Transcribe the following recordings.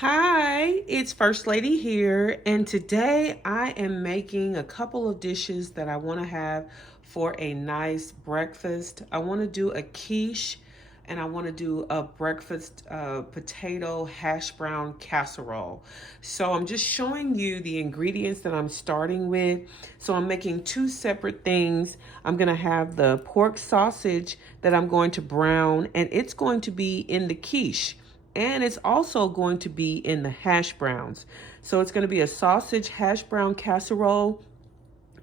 Hi, it's First Lady here, and today I am making a couple of dishes that I want to have for a nice breakfast. I want to do a quiche and I want to do a breakfast potato hash brown casserole. So I'm just showing you the ingredients that I'm starting with. So I'm making two separate things. I'm going to have the pork sausage that I'm going to brown, and it's going to be in the quiche. And it's also going to be in the hash browns. So it's going to be a sausage hash brown casserole,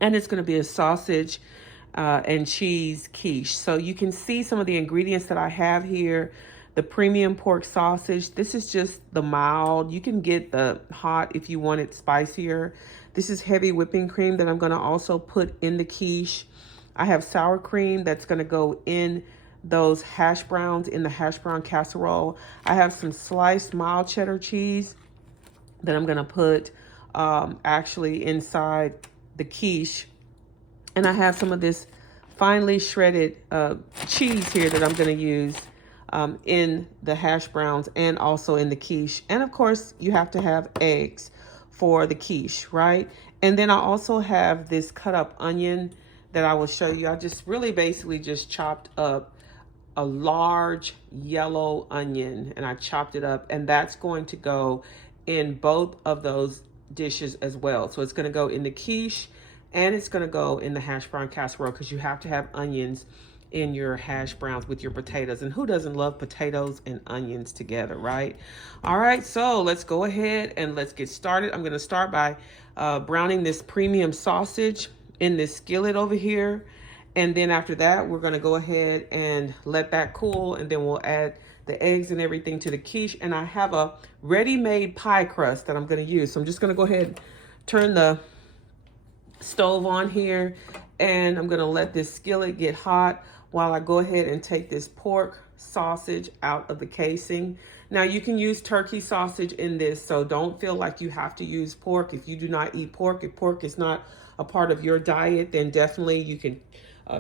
and it's going to be a sausage and cheese quiche. So you can see some of the ingredients that I have here. The premium pork sausage. This is just the mild. You can get the hot if you want it spicier. This is heavy whipping cream that I'm going to also put in the quiche. I have sour cream that's going to go in those hash browns in the hash brown casserole. I have some sliced mild cheddar cheese that I'm going to put actually inside the quiche. And I have some of this finely shredded cheese here that I'm going to use in the hash browns and also in the quiche. And of course, you have to have eggs for the quiche, right? And then I also have this cut up onion that I will show you. I just really basically just chopped up a large yellow onion and I chopped it up, and that's going to go in both of those dishes as well. So it's going to go in the quiche and it's going to go in the hash brown casserole because you have to have onions in your hash browns with your potatoes. And who doesn't love potatoes and onions together, right? All right, so let's go ahead and let's get started. I'm going to start by browning this premium sausage in this skillet over here. And then after that, we're going to go ahead and let that cool. And then we'll add the eggs and everything to the quiche. And I have a ready-made pie crust that I'm going to use. So I'm just going to go ahead and turn the stove on here. And I'm going to let this skillet get hot while I go ahead and take this pork sausage out of the casing. Now you can use turkey sausage in this, so don't feel like you have to use pork. If you do not eat pork, if pork is not a part of your diet, then definitely you can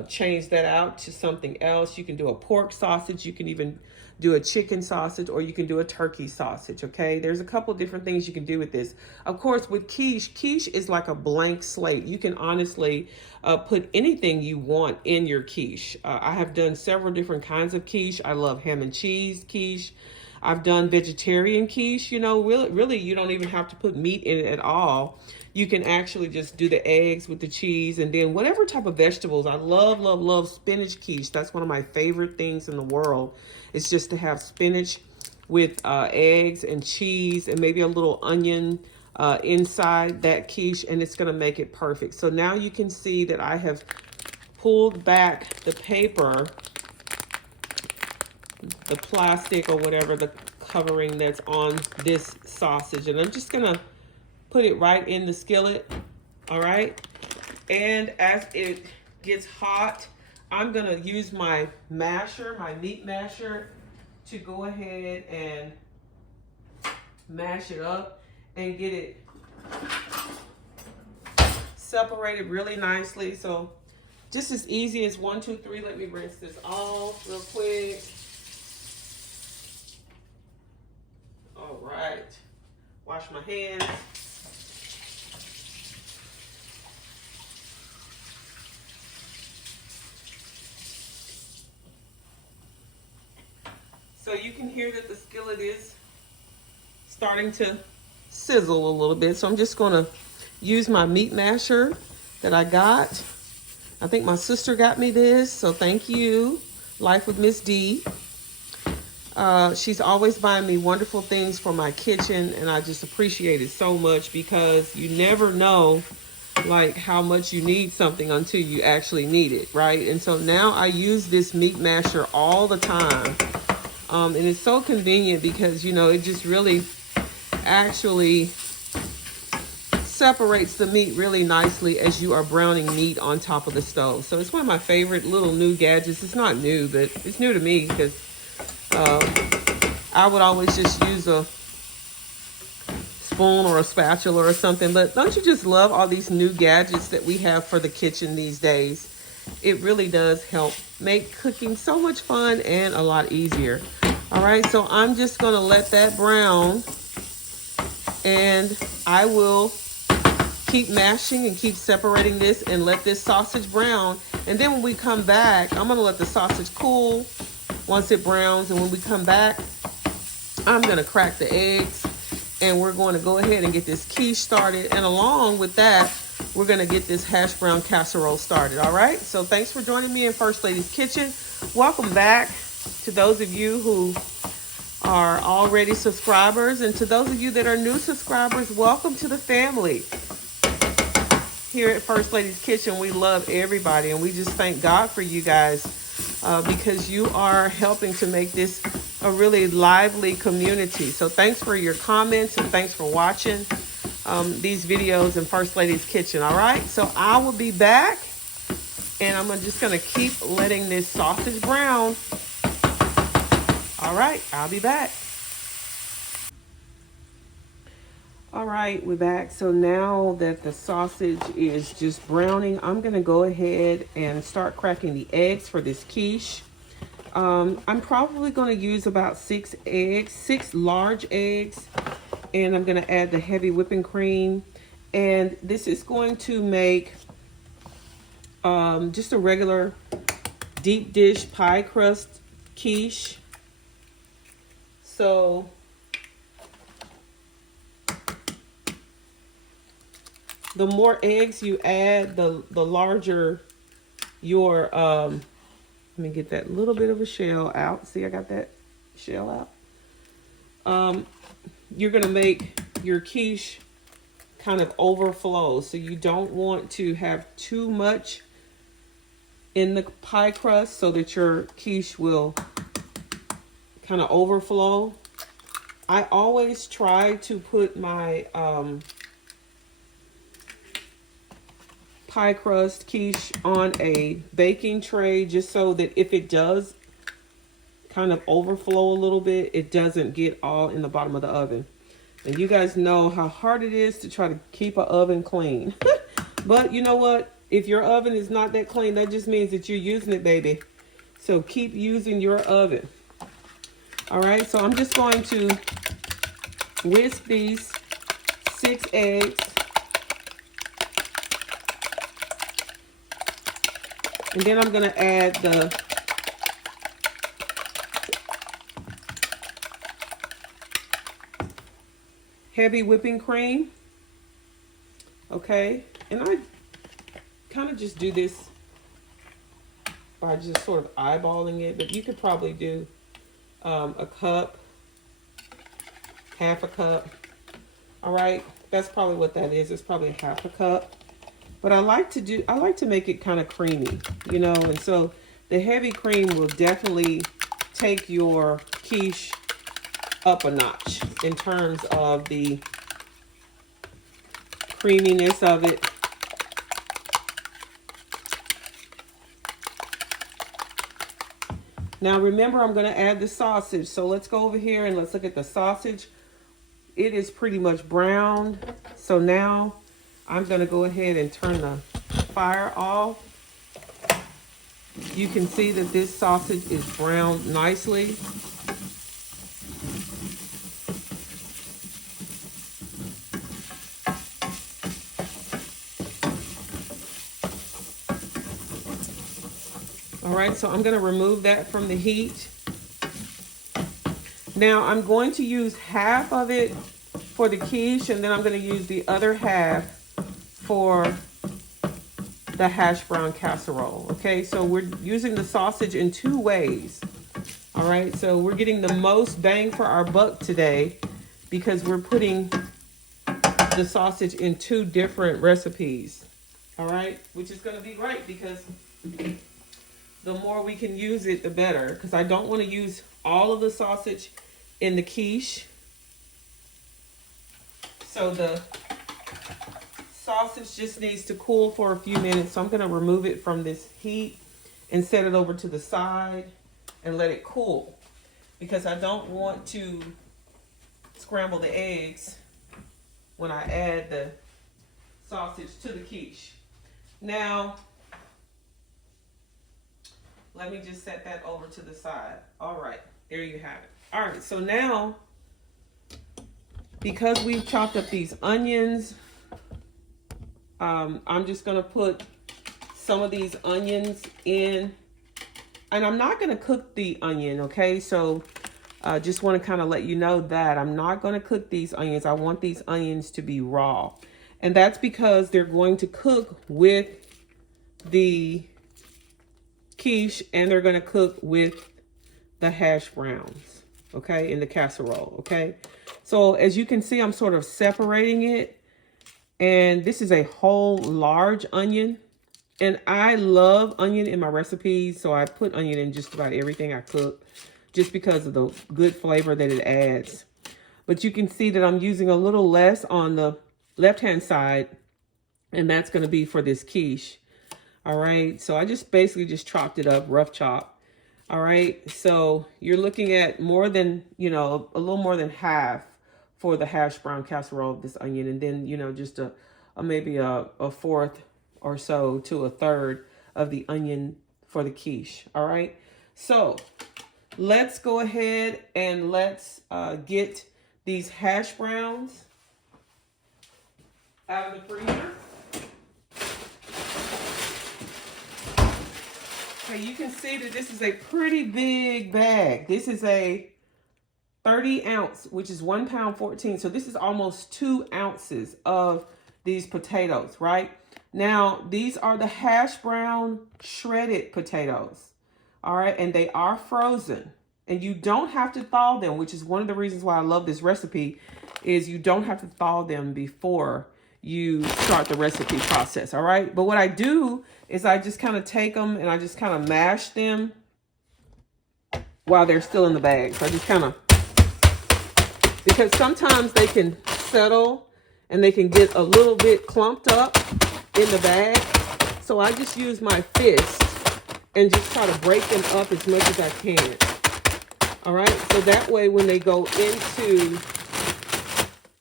change that out to something else. You can do a pork sausage, you can even do a chicken sausage, or you can do a turkey sausage, okay? There's a couple different things you can do with this. Of course, with quiche is like a blank slate. You can honestly put anything you want in your quiche. I have done several different kinds of quiche. I love ham and cheese quiche. I've done vegetarian quiche. You know, really, you don't even have to put meat in it at all. You can actually just do the eggs with the cheese and then whatever type of vegetables. I love, love, love spinach quiche. That's one of my favorite things in the world. It's just to have spinach with eggs and cheese and maybe a little onion inside that quiche, and it's going to make it perfect. So now you can see that I have pulled back the paper, the plastic or whatever, the covering that's on this sausage. And I'm just going to put it right in the skillet, all right? And as it gets hot, I'm going to use my masher, my meat masher, to go ahead and mash it up and get it separated really nicely. So just as easy as 1, 2, 3. Let me rinse this off real quick. All right. Wash my hands. So you can hear that the skillet is starting to sizzle a little bit. So I'm just going to use my meat masher that I got. I think my sister got me this, so thank you, Life with Miss D. She's always buying me wonderful things for my kitchen, and I just appreciate it so much because you never know like how much you need something until you actually need it, right? And so now I use this meat masher all the time. And it's so convenient because, you know, it just really actually separates the meat really nicely as you are browning meat on top of the stove. So it's one of my favorite little new gadgets. It's not new, but it's new to me because I would always just use a spoon or a spatula or something. But don't you just love all these new gadgets that we have for the kitchen these days? It really does help make cooking so much fun and a lot easier. All right, so I'm just gonna let that brown And I will keep mashing and keep separating this and let this sausage brown. And then when we come back, I'm gonna let the sausage cool once it browns. And when we come back, I'm gonna crack the eggs and we're going to go ahead and get this quiche started. And along with that, we're gonna get this hash brown casserole started, all right? So thanks for joining me in First Lady's Kitchen. Welcome back to those of you who are already subscribers, and to those of you that are new subscribers, welcome to the family. Here at First Lady's Kitchen, we love everybody, and we just thank God for you guys because you are helping to make this a really lively community. So thanks for your comments and thanks for watching these videos in First Lady's Kitchen, all right? So I will be back, and I'm just gonna keep letting this sausage brown. All right, I'll be back. All right, we're back. So now that the sausage is just browning, I'm gonna go ahead and start cracking the eggs for this quiche. I'm probably gonna use about 6 eggs, 6 large eggs, and I'm gonna add the heavy whipping cream. And this is going to make just a regular deep dish pie crust quiche. So the more eggs you add, the larger your, let me get that little bit of a shell out. See, I got that shell out. You're gonna make your quiche kind of overflow. So you don't want to have too much in the pie crust so that your quiche will kind of overflow. I always try to put my pie crust quiche on a baking tray just so that if it does kind of overflow a little bit, it doesn't get all in the bottom of the oven. And you guys know how hard it is to try to keep an oven clean. But you know what? If your oven is not that clean, that just means that you're using it, baby. So keep using your oven. All right, so I'm just going to whisk these 6 eggs. And then I'm gonna add the heavy whipping cream. Okay, and I kind of just do this by just sort of eyeballing it, but you could probably do a cup, half a cup. All right, that's probably what that is. It's probably half a cup. But I like to make it kind of creamy, you know, and so the heavy cream will definitely take your quiche up a notch in terms of the creaminess of it. Now remember, I'm going to add the sausage. So let's go over here and let's look at the sausage. It is pretty much browned. So now I'm going to go ahead and turn the fire off. You can see that this sausage is browned nicely. All right, so I'm going to remove that from the heat. Now I'm going to use half of it for the quiche, and then I'm going to use the other half for the hash brown casserole. Okay, so we're using the sausage in 2 ways. All right, so we're getting the most bang for our buck today because we're putting the sausage in 2 different recipes. All right, which is going to be great because the more we can use it, the better. Because I don't want to use all of the sausage in the quiche. So the sausage just needs to cool for a few minutes. So I'm going to remove it from this heat and set it over to the side and let it cool. Because I don't want to scramble the eggs when I add the sausage to the quiche. Now, let me just set that over to the side. All right, there you have it. All right, so now, because we've chopped up these onions, I'm just gonna put some of these onions in, and I'm not gonna cook the onion, okay? So just wanna kinda let you know that I'm not gonna cook these onions. I want these onions to be raw. And that's because they're going to cook with the quiche, and they're gonna cook with the hash browns, okay, in the casserole, okay? So as you can see, I'm sort of separating it, and this is a whole large onion, and I love onion in my recipes, so I put onion in just about everything I cook, just because of the good flavor that it adds. But you can see that I'm using a little less on the left-hand side, and that's gonna be for this quiche. All right, so I just basically just chopped it up, rough chop. All right, so you're looking at more than, you know, a little more than half for the hash brown casserole of this onion, and then, you know, just maybe a fourth or so to a third of the onion for the quiche. All right, so let's go ahead and let's get these hash browns out of the freezer. Okay, you can see that this is a pretty big bag. This is a 30 ounce, which is 1 pound 14. So this is almost 2 ounces of these potatoes, right? Now, these are the hash brown shredded potatoes, all right? And they are frozen. And you don't have to thaw them, which is one of the reasons why I love this recipe, is you don't have to thaw them before you start the recipe process, all right? But what I do is I just kind of take them and I just kind of mash them while they're still in the bag. So I just kind of, because sometimes they can settle and they can get a little bit clumped up in the bag. So I just use my fist and just try to break them up as much as I can. All right, so that way when they go into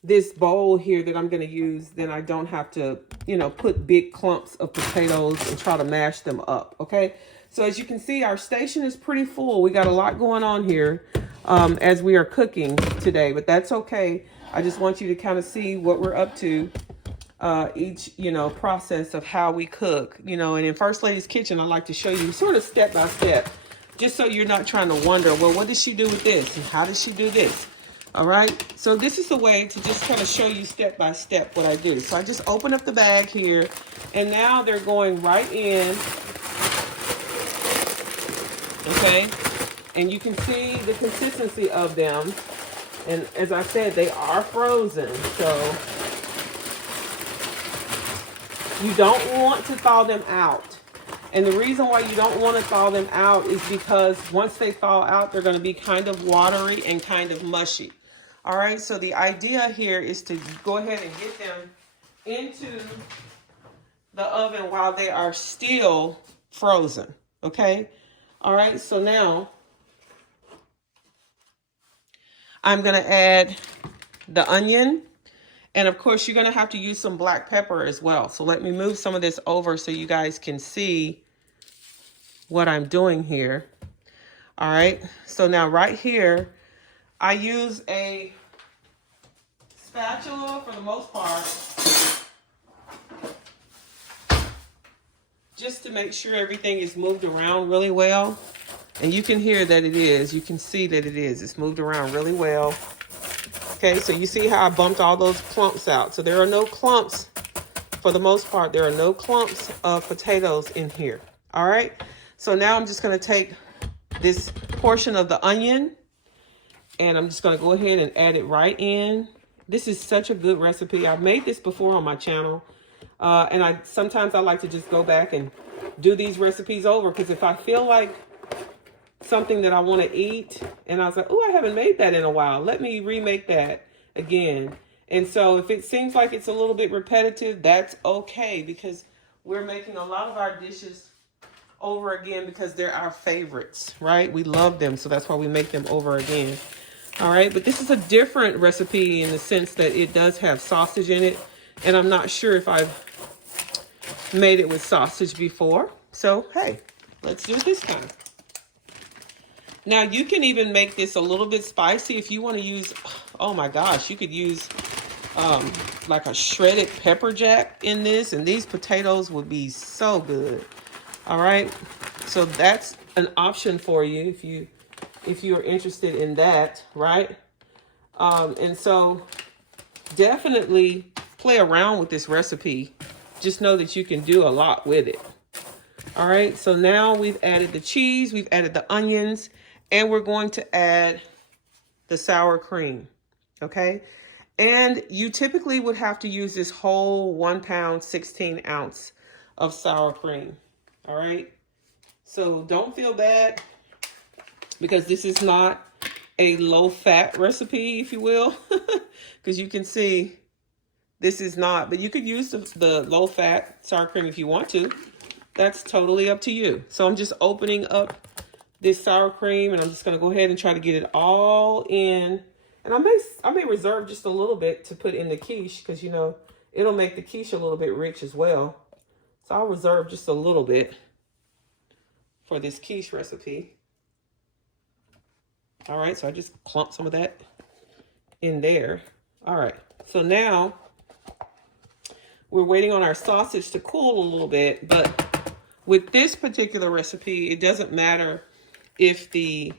this bowl here that I'm going to use, then I don't have to, you know, put big clumps of potatoes and try to mash them up, okay? So as you can see, our station is pretty full. We got a lot going on here as we are cooking today, but that's okay. I just want you to kind of see what we're up to each, you know, process of how we cook, you know. And in First Lady's Kitchen, I like to show you sort of step by step, just so you're not trying to wonder, well, what does she do with this? And how does she do this? All right, so this is the way to just kind of show you step by step what I do. So I just open up the bag here, and now they're going right in, okay? And you can see the consistency of them. And as I said, they are frozen, so you don't want to thaw them out. And the reason why you don't want to thaw them out is because once they thaw out, they're going to be kind of watery and kind of mushy. All right, so the idea here is to go ahead and get them into the oven while they are still frozen, okay? All right, so now I'm gonna add the onion, and of course you're gonna have to use some black pepper as well. So let me move some of this over so you guys can see what I'm doing here. All right, so now right here, I use a spatula for the most part, just to make sure everything is moved around really well. And you can hear that it is. You can see that it is. It's moved around really well. Okay, so you see how I bumped all those clumps out. So there are no clumps, for the most part, there are no clumps of potatoes in here. All right, so now I'm just gonna take this portion of the onion, and I'm just gonna go ahead and add it right in. This is such a good recipe. I've made this before on my channel. And sometimes I like to just go back and do these recipes over, because if I feel like something that I want to eat and I was like, oh, I haven't made that in a while, let me remake that again. And so if it seems like it's a little bit repetitive, that's okay, because we're making a lot of our dishes over again because they're our favorites, right? We love them, so that's why we make them over again. All right, but this is a different recipe in the sense that it does have sausage in it, and I'm not sure if I've made it with sausage before. So, hey, let's do it this time. Now you can even make this a little bit spicy if you want to use, oh my gosh, you could use like a shredded pepper jack in this, and these potatoes would be so good. All right, so that's an option for you if you are interested in that, right? And so definitely play around with this recipe. Just know that you can do a lot with it. All right, so now we've added the cheese, we've added the onions, and we're going to add the sour cream, okay? And you typically would have to use this whole 1 pound, 16 ounce of sour cream, all right? So don't feel bad because this is not a low-fat recipe, if you will, because you can see this is not, but you could use the low-fat sour cream if you want to. That's totally up to you. So I'm just opening up this sour cream, and I'm just gonna go ahead and try to get it all in. And I may reserve just a little bit to put in the quiche because, you know, it'll make the quiche a little bit rich as well. So I'll reserve just a little bit for this quiche recipe. All right, so I just clump some of that in there. All right, so now we're waiting on our sausage to cool a little bit, but with this particular recipe, it doesn't matter if the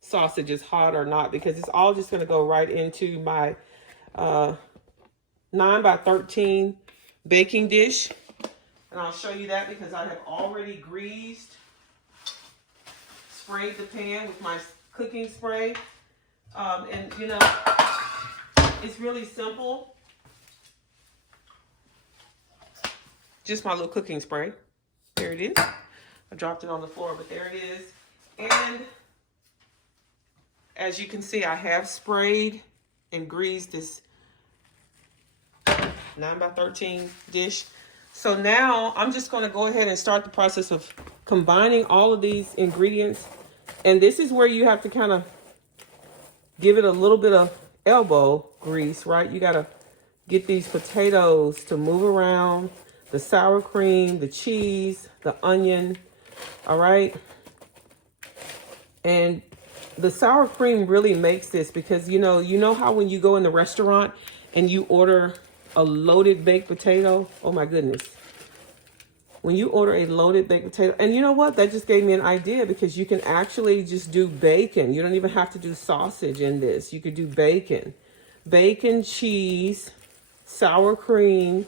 sausage is hot or not because it's all just going to go right into my 9 by 13 baking dish. And I'll show you that because I have already sprayed the pan with my cooking spray. And, you know, it's really simple. Just my little cooking spray. There it is. I dropped it on the floor, but there it is. And as you can see, I have sprayed and greased this 9 by 13 dish. So now I'm just going to go ahead and start the process of combining all of these ingredients. And this is where you have to kind of give it a little bit of elbow grease, right? You got to get these potatoes to move around, the sour cream, the cheese, the onion, all right? And the sour cream really makes this because, you know how when you go in the restaurant and you order a loaded baked potato? Oh my goodness. When you order a loaded baked potato, and you know what? That just gave me an idea because you can actually just do bacon. You don't even have to do sausage in this. You could do bacon. Bacon, cheese, sour cream,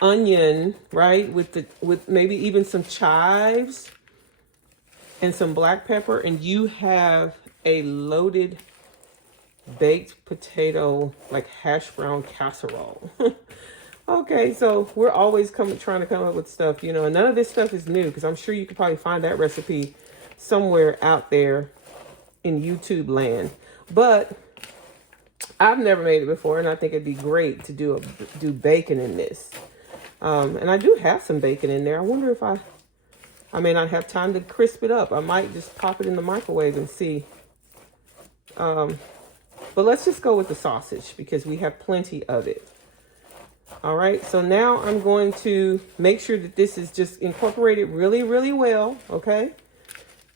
onion, right? With maybe even some chives and some black pepper, and you have a loaded baked potato, like hash brown casserole. Okay, so we're always trying to come up with stuff, you know, and none of this stuff is new because I'm sure you could probably find that recipe somewhere out there in YouTube land. But I've never made it before, and I think it'd be great to do bacon in this. And I do have some bacon in there. I wonder if I may not have time to crisp it up. I might just pop it in the microwave and see. But let's just go with the sausage because we have plenty of it. All right, so now I'm going to make sure that this is just incorporated really, really well, okay?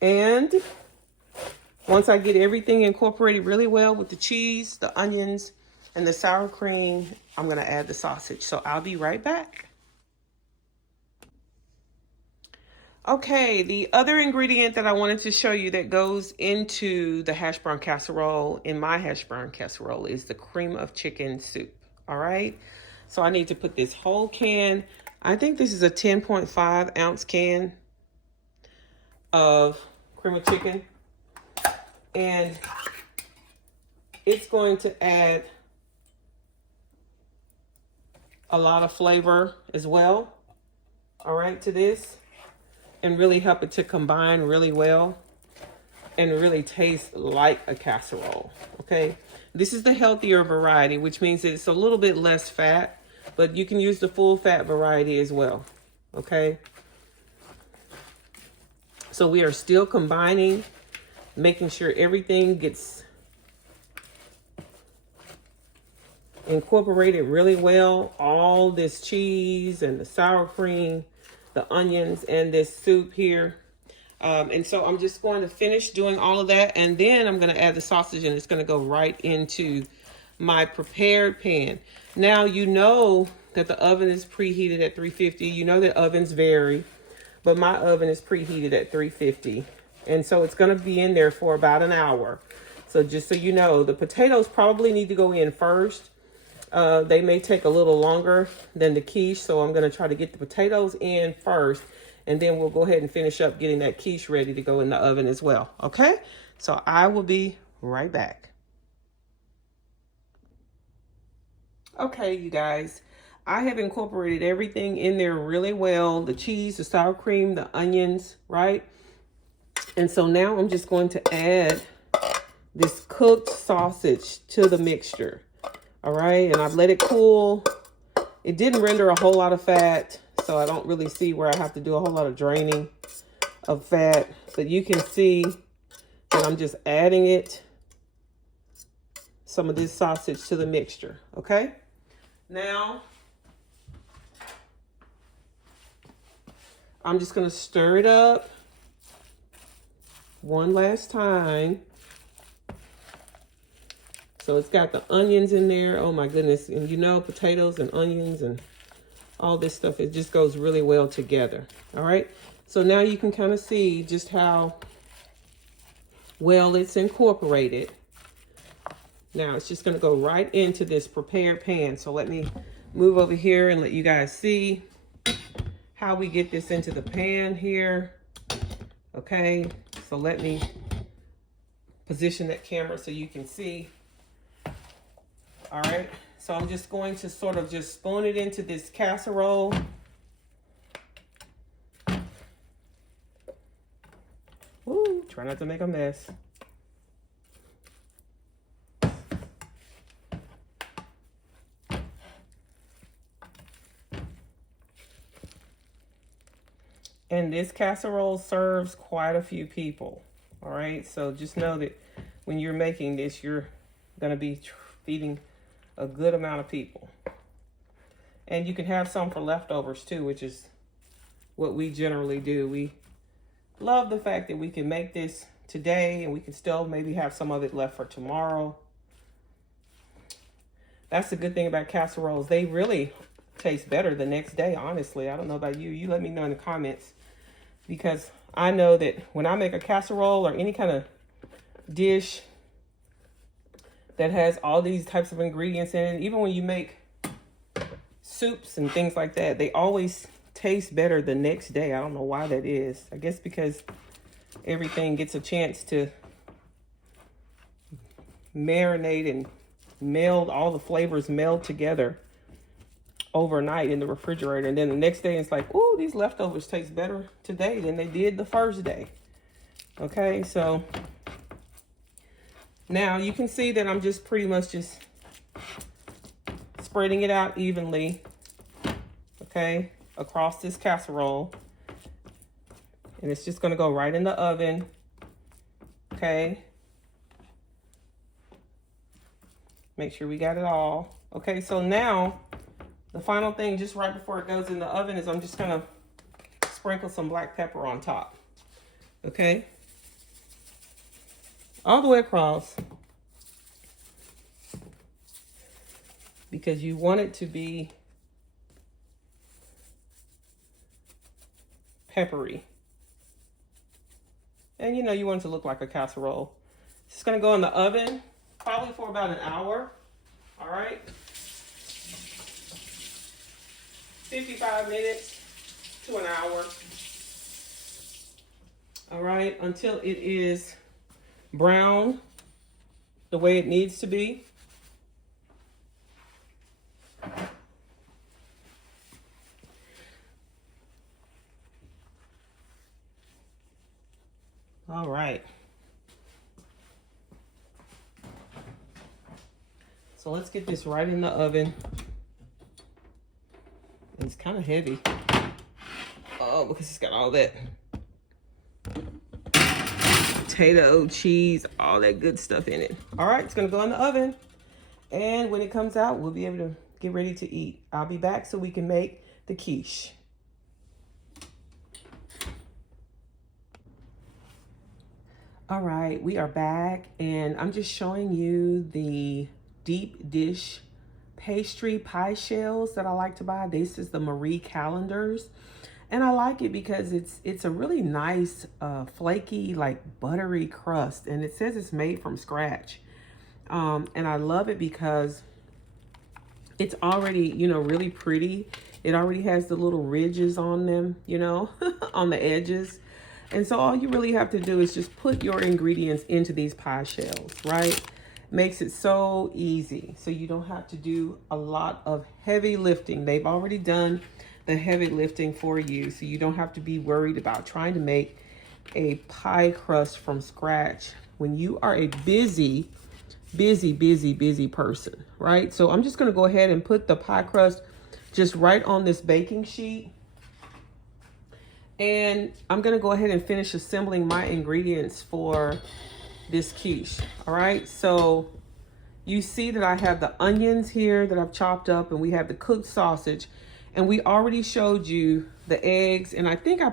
And once I get everything incorporated really well with the cheese, the onions, and the sour cream, I'm going to add the sausage. So I'll be right back. Okay, the other ingredient that I wanted to show you that goes into the hash brown casserole, in my hash brown casserole, is the cream of chicken soup, all right? So I need to put this whole can, I think this is a 10.5 ounce can of cream of chicken. And it's going to add a lot of flavor as well, all right, to this. And really help it to combine really well and really taste like a casserole, okay? This is the healthier variety, which means that it's a little bit less fat, but you can use the full fat variety as well, okay? So we are still combining, making sure everything gets incorporated really well. All this cheese and the sour cream, the onions, and this soup here. And so I'm just going to finish doing all of that, and then I'm going to add the sausage, and it's going to go right into my prepared pan. Now, you know that the oven is preheated at 350. You know that ovens vary, but my oven is preheated at 350. And so it's going to be in there for about an hour. So just so you know, the potatoes probably need to go in first. They may take a little longer than the quiche, so I'm going to try to get the potatoes in first, and then we'll go ahead and finish up getting that quiche ready to go in the oven as well. Okay? So I will be right back. Okay, you guys, I have incorporated everything in there really well. The cheese, the sour cream, the onions, right? And so now I'm just going to add this cooked sausage to the mixture. All right, and I've let it cool. It didn't render a whole lot of fat, so I don't really see where I have to do a whole lot of draining of fat. But you can see that I'm just adding some of this sausage to the mixture, okay? Now, I'm just gonna stir it up one last time. So it's got the onions in there. Oh my goodness. And you know, potatoes and onions and all this stuff, it just goes really well together. All right. So now you can kind of see just how well it's incorporated. Now it's just going to go right into this prepared pan. So let me move over here and let you guys see how we get this into the pan here. Okay. So let me position that camera so you can see. All right, so I'm just going to sort of just spoon it into this casserole. Ooh, try not to make a mess. And this casserole serves quite a few people. All right, so just know that when you're making this, you're gonna be feeding a good amount of people. And you can have some for leftovers too, which is what we generally do. We love the fact that we can make this today and we can still maybe have some of it left for tomorrow. That's the good thing about casseroles. They really taste better the next day, honestly. I don't know about you. You let me know in the comments, because I know that when I make a casserole or any kind of dish that has all these types of ingredients in it, even when you make soups and things like that, they always taste better the next day. I don't know why that is. I guess because everything gets a chance to marinate and meld, all the flavors meld together overnight in the refrigerator. And then the next day it's like, ooh, these leftovers taste better today than they did the first day. Okay, so now you can see that I'm just pretty much just spreading it out evenly, okay, across this casserole. And it's just gonna go right in the oven, okay? Make sure we got it all. Okay, so now the final thing just right before it goes in the oven is I'm just gonna sprinkle some black pepper on top, okay? All the way across, because you want it to be peppery. And you know, you want it to look like a casserole. It's gonna go in the oven probably for about an hour. All right, 55 minutes to an hour. All right, until it is brown the way it needs to be. All right. So let's get this right in the oven. It's kind of heavy. Oh, because it's got all that potato, cheese, all that good stuff in it. All right, it's gonna go in the oven. And when it comes out, we'll be able to get ready to eat. I'll be back so we can make the quiche. All right, we are back, and I'm just showing you the deep dish pastry pie shells that I like to buy. This is the Marie Callender's, and I like it because it's a really nice flaky, like buttery crust, and it says it's made from scratch. And I love it because it's already, really pretty. It already has the little ridges on them, on the edges. And so all you really have to do is just put your ingredients into these pie shells, right? Makes it so easy. So you don't have to do a lot of heavy lifting. They've already done the heavy lifting for you. So you don't have to be worried about trying to make a pie crust from scratch when you are a busy person, right? So I'm just gonna go ahead and put the pie crust just right on this baking sheet. And I'm gonna go ahead and finish assembling my ingredients for this quiche, all right? So you see that I have the onions here that I've chopped up, and we have the cooked sausage, and we already showed you the eggs, and I think I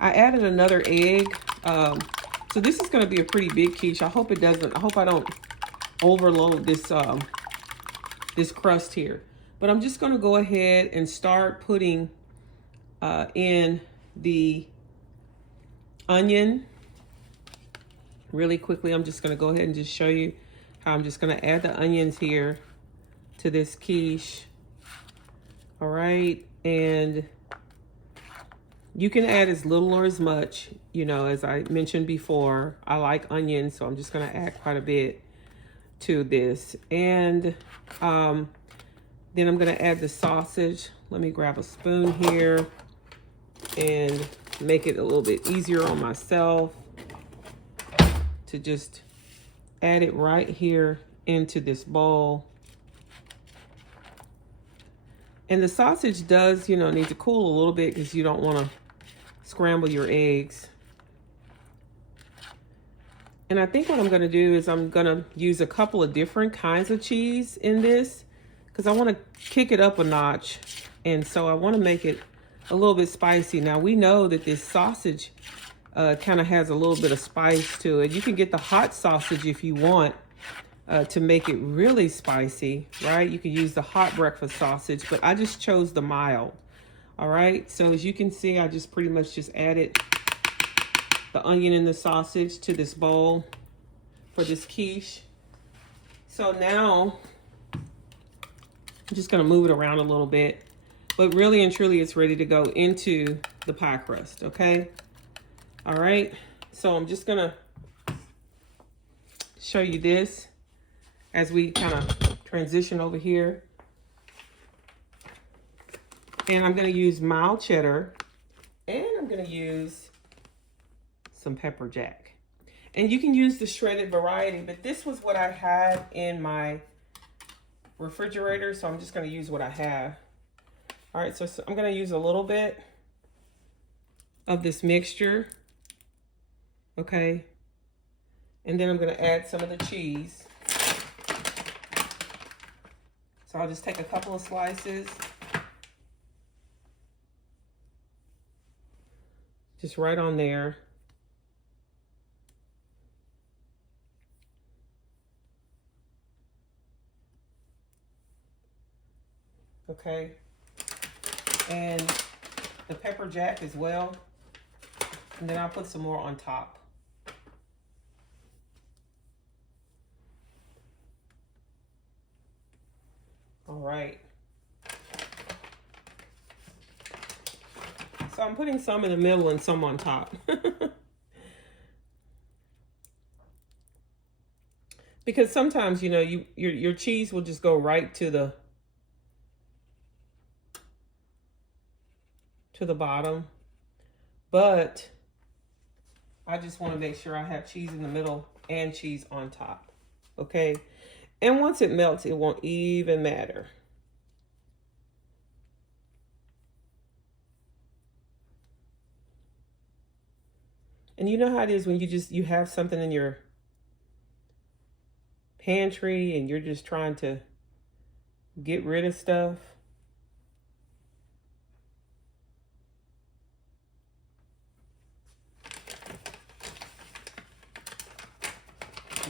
added another egg. So this is gonna be a pretty big quiche. I hope I don't overload this this crust here. But I'm just gonna go ahead and start putting in the onion really quickly. I'm just gonna go ahead and just show you how I'm just gonna add the onions here to this quiche. All right, and you can add as little or as much, as I mentioned before. I like onions, so I'm just gonna add quite a bit to this. And then I'm gonna add the sausage. Let me grab a spoon here and make it a little bit easier on myself to just add it right here into this bowl. And the sausage does, need to cool a little bit because you don't want to scramble your eggs. And I think what I'm going to do is I'm going to use a couple of different kinds of cheese in this because I want to kick it up a notch. And so I want to make it a little bit spicy. Now we know that this sausage kind of has a little bit of spice to it. You can get the hot sausage if you want to make it really spicy, right? You can use the hot breakfast sausage, but I just chose the mild. All right, so as you can see, I just pretty much just added the onion and the sausage to this bowl for this quiche. So now I'm just gonna move it around a little bit, but really and truly it's ready to go into the pie crust, okay? All right, so I'm just gonna show you this as we kind of transition over here. And I'm gonna use mild cheddar, and I'm gonna use some pepper jack. And you can use the shredded variety, but this was what I had in my refrigerator, so I'm just gonna use what I have. All right, so I'm gonna use a little bit of this mixture, okay? And then I'm gonna add some of the cheese. So I'll just take a couple of slices. Just right on there. Okay. And the pepper jack as well. And then I'll put some more on top. All right. So I'm putting some in the middle and some on top. Because sometimes, your cheese will just go right to the bottom. But I just want to make sure I have cheese in the middle and cheese on top. Okay? And once it melts, it won't even matter. And you know how it is when you have something in your pantry and you're just trying to get rid of stuff.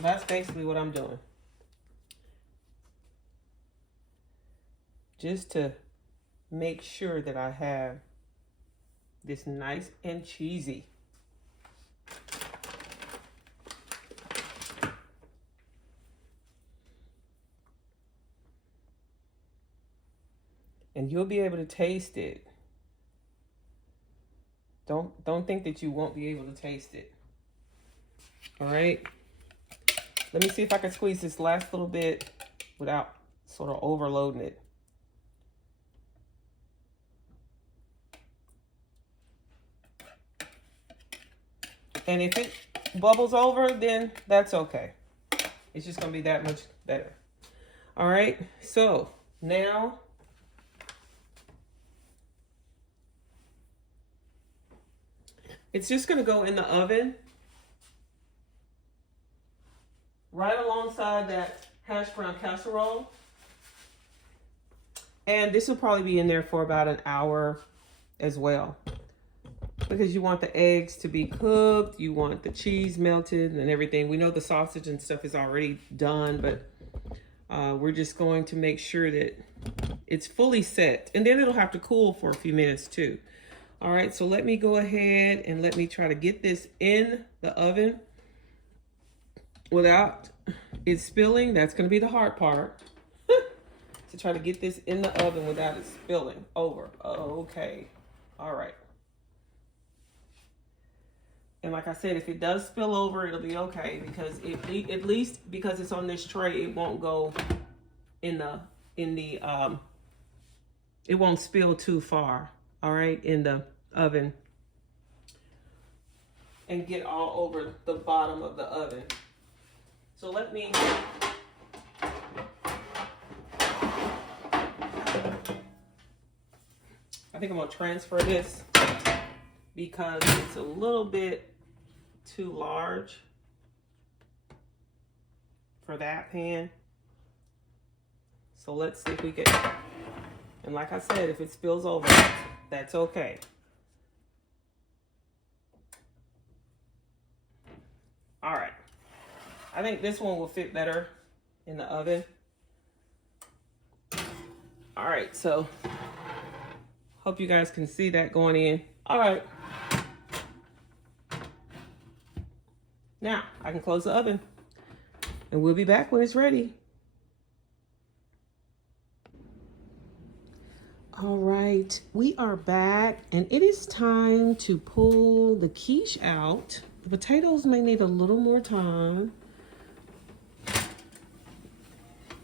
So that's basically what I'm doing. Just to make sure that I have this nice and cheesy. And you'll be able to taste it. Don't think that you won't be able to taste it. All right. Let me see if I can squeeze this last little bit without sort of overloading it. And if it bubbles over, then that's okay. It's just gonna be that much better. All right, so now it's just gonna go in the oven right alongside that hash brown casserole. And this will probably be in there for about an hour as well, because you want the eggs to be cooked, you want the cheese melted and everything. We know the sausage and stuff is already done, but we're just going to make sure that it's fully set. And then it'll have to cool for a few minutes too. All right, so let me go ahead and let me try to get this in the oven without it spilling. That's gonna be the hard part. To try to get this in the oven without it spilling over. Okay, all right. And like I said, if it does spill over, it'll be okay, because at least because it's on this tray, it won't go in the it won't spill too far, all right, in the oven and get all over the bottom of the oven. So let me I think I'm gonna transfer this because it's a little bit too large for that pan. So let's see if we can, and like I said, if it spills over, that's okay. All right, I think this one will fit better in the oven. All right, so hope you guys can see that going in. All right. Now, I can close the oven and we'll be back when it's ready. All right, we are back and it is time to pull the quiche out. The potatoes may need a little more time.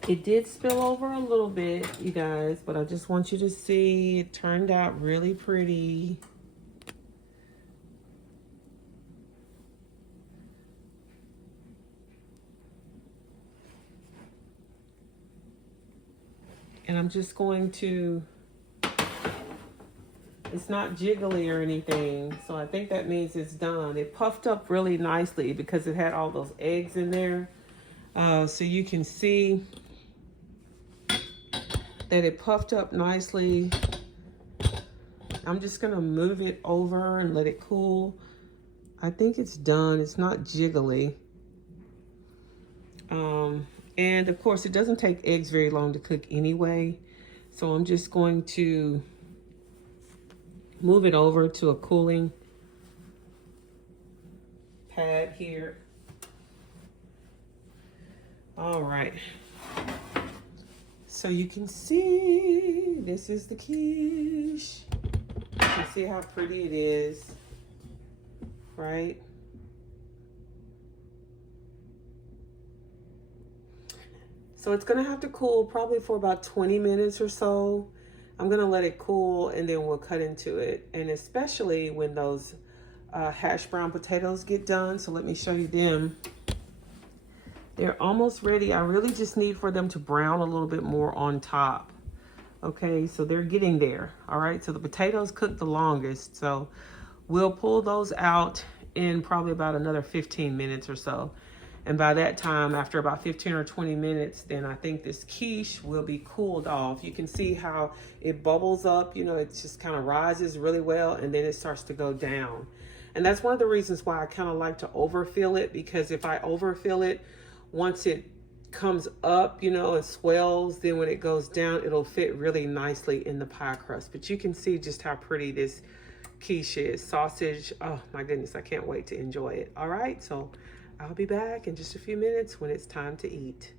It did spill over a little bit, you guys, but I just want you to see it turned out really pretty. And I'm just going to, it's not jiggly or anything, so I think that means it's done. It puffed up really nicely because it had all those eggs in there. So you can see that it puffed up nicely. I'm just gonna move it over and let it cool. I think it's done. It's not jiggly. And of course, it doesn't take eggs very long to cook anyway. So I'm just going to move it over to a cooling pad here. All right. So you can see, this is the quiche. You can see how pretty it is, right? So it's gonna have to cool probably for about 20 minutes or so. I'm gonna let it cool and then we'll cut into it. And especially when those hash brown potatoes get done. So let me show you them. They're almost ready. I really just need for them to brown a little bit more on top. Okay, so they're getting there. All right, so the potatoes cook the longest. So we'll pull those out in probably about another 15 minutes or so. And by that time, after about 15 or 20 minutes, then I think this quiche will be cooled off. You can see how it bubbles up, you know, it just kind of rises really well and then it starts to go down. And that's one of the reasons why I kind of like to overfill it, because if I overfill it once it comes up, you know, it swells, then when it goes down, it'll fit really nicely in the pie crust. But you can see just how pretty this quiche is. Sausage, oh my goodness, I can't wait to enjoy it. All right, so I'll be back in just a few minutes when it's time to eat.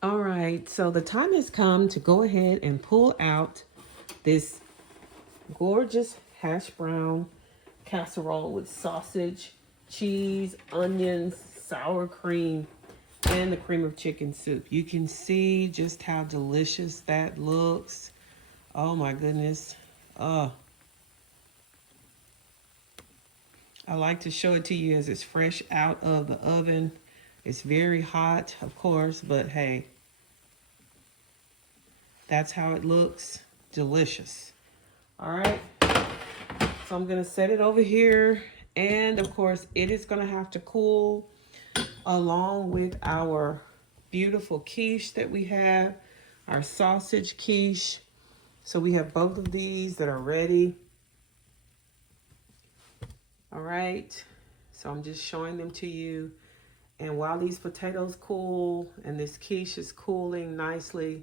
All right, so the time has come to go ahead and pull out this gorgeous hash brown casserole with sausage, cheese, onions, sour cream, and the cream of chicken soup. You can see just how delicious that looks. Oh my goodness. I like to show it to you as it's fresh out of the oven. It's very hot, of course, but hey, that's how it looks. Delicious. All right. So I'm going to set it over here. And of course, it is going to have to cool along with our beautiful quiche that we have, our sausage quiche. So we have both of these that are ready. All right. So I'm just showing them to you. And while these potatoes cool and this quiche is cooling nicely,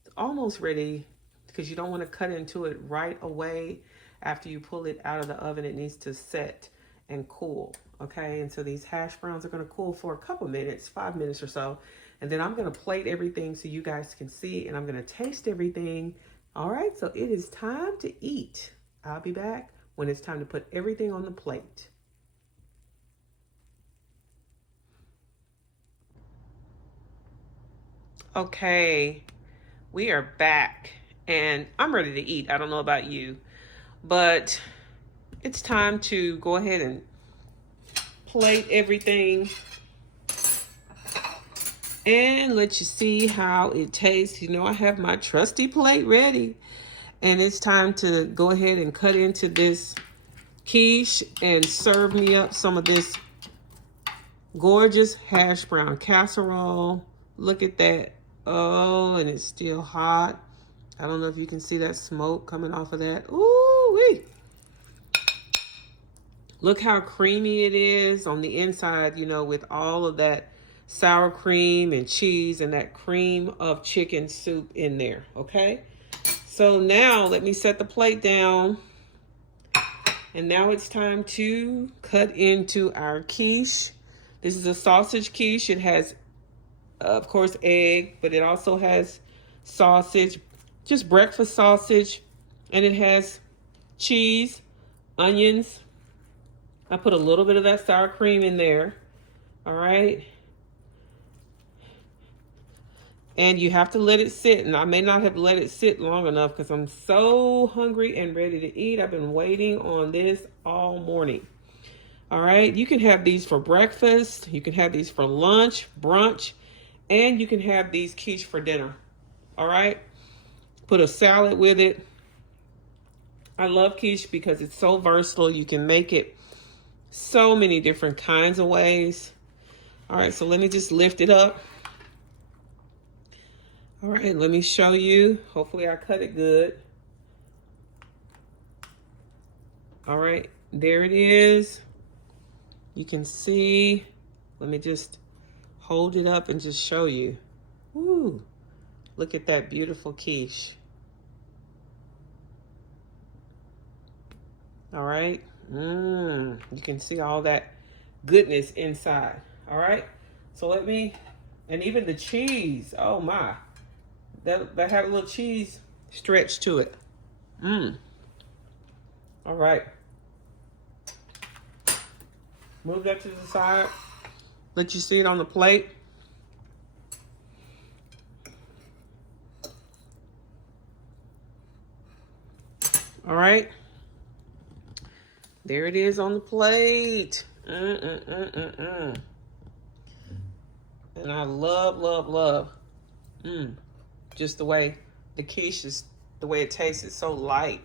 it's almost ready because you don't want to cut into it right away. After you pull it out of the oven, it needs to set and cool. Okay, and so these hash browns are going to cool for a couple minutes, 5 minutes or so. And then I'm going to plate everything so you guys can see, and I'm going to taste everything. All right, so it is time to eat. I'll be back when it's time to put everything on the plate. Okay, we are back and I'm ready to eat. I don't know about you, but it's time to go ahead and plate everything and let you see how it tastes. You know, I have my trusty plate ready, and it's time to go ahead and cut into this quiche and serve me up some of this gorgeous hash brown casserole. Look at that. Oh, and it's still hot. I don't know if you can see that smoke coming off of that. Ooh-wee. Look how creamy it is on the inside, you know, with all of that sour cream and cheese and that cream of chicken soup in there, okay? So now let me set the plate down. And now it's time to cut into our quiche. This is a sausage quiche. It has, of course, egg, but it also has sausage, just breakfast sausage, and it has cheese, onions. I put a little bit of that sour cream in there, all right? And you have to let it sit, and I may not have let it sit long enough because I'm so hungry and ready to eat. I've been waiting on this all morning. All right, you can have these for breakfast, you can have these for lunch, brunch, and you can have these quiche for dinner. All right, put a salad with it. I love quiche because it's so versatile. You can make it so many different kinds of ways. All right, so let me just lift it up. All right, let me show you. Hopefully I cut it good. All right, there it is. You can see. Let me just hold it up and just show you. Woo, look at that beautiful quiche. All right, you can see all that goodness inside. All right, so let me, and even the cheese, oh my, that had a little cheese stretch to it. All right, move that to the side. Let you see it on the plate. All right, there it is on the plate. And I love, love, love. Just the way the quiche is, the way it tastes, it's so light.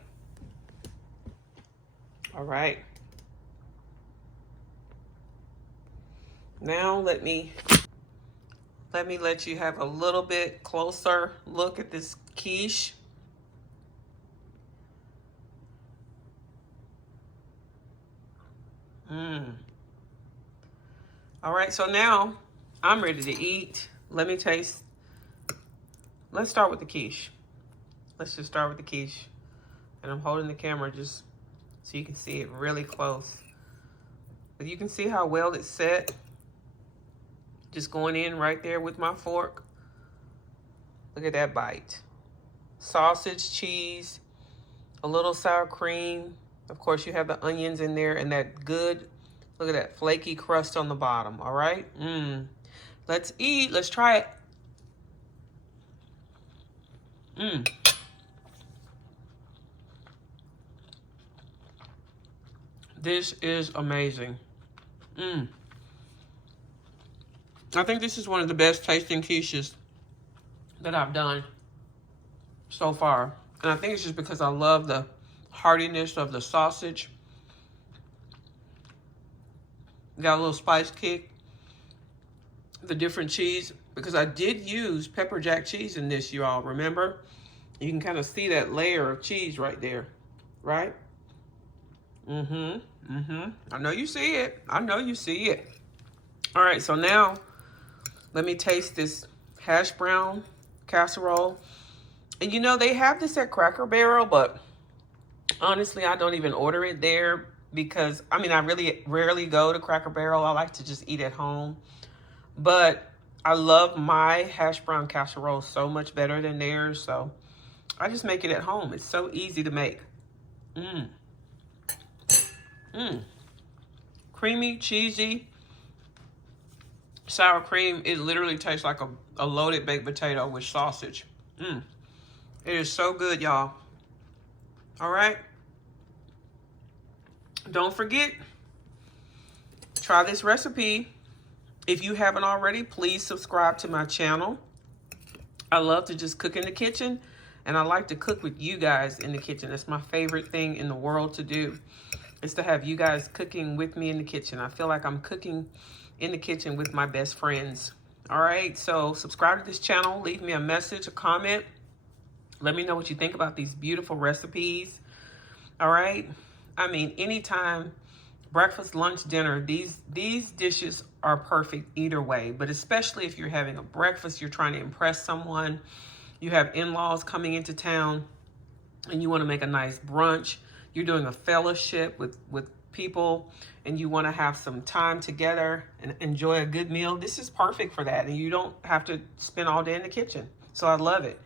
All right. Now let me let you have a little bit closer look at this quiche. All right, so now I'm ready to eat. Let me taste. Let's start with the quiche. Let's just start with the quiche. And I'm holding the camera just so you can see it really close. But you can see how well it's set. Just going in right there with my fork. Look at that bite. Sausage, cheese, a little sour cream. Of course, you have the onions in there and that good, look at that flaky crust on the bottom, all right? Let's eat, let's try it. This is amazing. I think this is one of the best tasting quiches that I've done so far. And I think it's just because I love the heartiness of the sausage. Got a little spice kick. The different cheese, because I did use pepper jack cheese in this, you all remember? You can kind of see that layer of cheese right there, right? I know you see it. I know you see it. All right, so now let me taste this hash brown casserole. And you know, they have this at Cracker Barrel, but honestly, I don't even order it there because, I mean, I really rarely go to Cracker Barrel. I like to just eat at home. But I love my hash brown casserole so much better than theirs, so I just make it at home. It's so easy to make. Creamy, cheesy, sour cream. It literally tastes like a loaded baked potato with sausage. It is so good, y'all. All right. Don't forget, try this recipe. If you haven't already, please subscribe to my channel. I love to just cook in the kitchen, and I like to cook with you guys in the kitchen. It's my favorite thing in the world to do, is to have you guys cooking with me in the kitchen. I feel like I'm cooking in the kitchen with my best friends. All right, so subscribe to this channel. Leave me a message, a comment. Let me know what you think about these beautiful recipes. All right, I mean, anytime, breakfast, lunch, dinner, these dishes are perfect either way, but especially if you're having a breakfast, you're trying to impress someone, you have in-laws coming into town, and you want to make a nice brunch, you're doing a fellowship with people, and you want to have some time together and enjoy a good meal. This is perfect for that, and you don't have to spend all day in the kitchen. So I love it.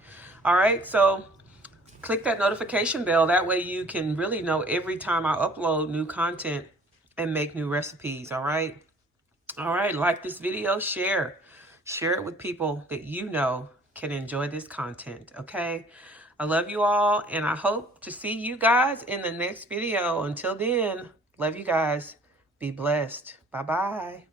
All right, so click that notification bell. That way you can really know every time I upload new content and make new recipes. All right. All right. Like this video, share it with people that you know can enjoy this content. Okay. I love you all, and I hope to see you guys in the next video. Until then, love you guys. Be blessed. Bye-bye.